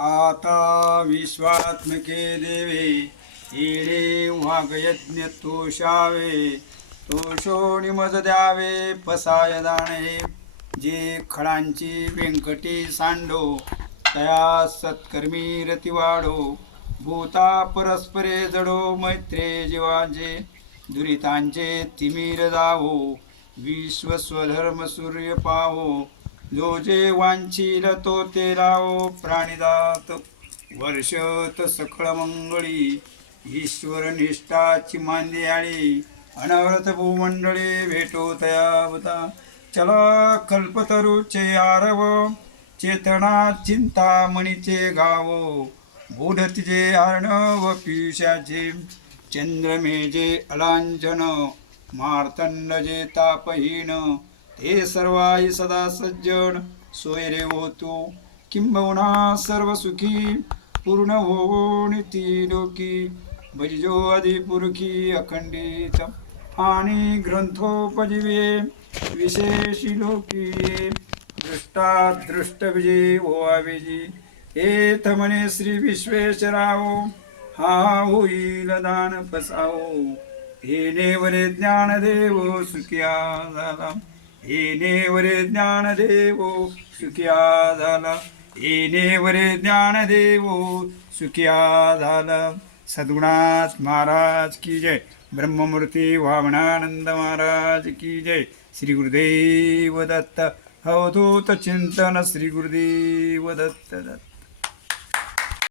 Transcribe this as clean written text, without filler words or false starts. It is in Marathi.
आता विश्वात्मके देवे येणे वागयज्ञ तोषावे तोषोणी मज द्यावे पसाय दाणे जे खडांची व्यंकटी सांडो तया सत्कर्मी रती वाढो भूता परस्परे जडो मैत्रे जीवांचे दुरितांचे तिमिर जावो विश्व स्वधर्म सूर्य पावो जो जे वांछील तो ते लावो प्राणिदात वर्षत सकळ मंगळी ईश्वर निष्ठाची मांदियाळी अनवरत भूमंडळी भेटो तयावता चला कल्पतरूचे आरव चेतना चिंतामणीचे गावो बोधतिजे अर्णव पियुषाचे चंद्रमेजे अलांजन मार्तंडजे तापहीन ते सर्वाई सदा सज्जन सोयरे होतो किंबहुना सर्व सुखी पूर्ण होवो निती लोकी भजिजो अधिपुरुखी अखंडित आणि ग्रंथोपजीवे विशेषी लोकी दृष्टा विजयी ओवाविजी एथ म्हणे श्री विश्वेश्वराओ हा होईल दान पसाओ येणे वरे ज्ञानदेव सुखिया झाला येणे वरे ज्ञानदेव सुखिया झाला येणे वरे ज्ञानदेव सुखिया झाला सद्गुणात महाराज की जय ब्रह्ममूर्ती वामनानंद महाराज की जय श्री गुरुदेव दत्त अवधूत चिंतन श्री गुरुदेव दत्त दत्त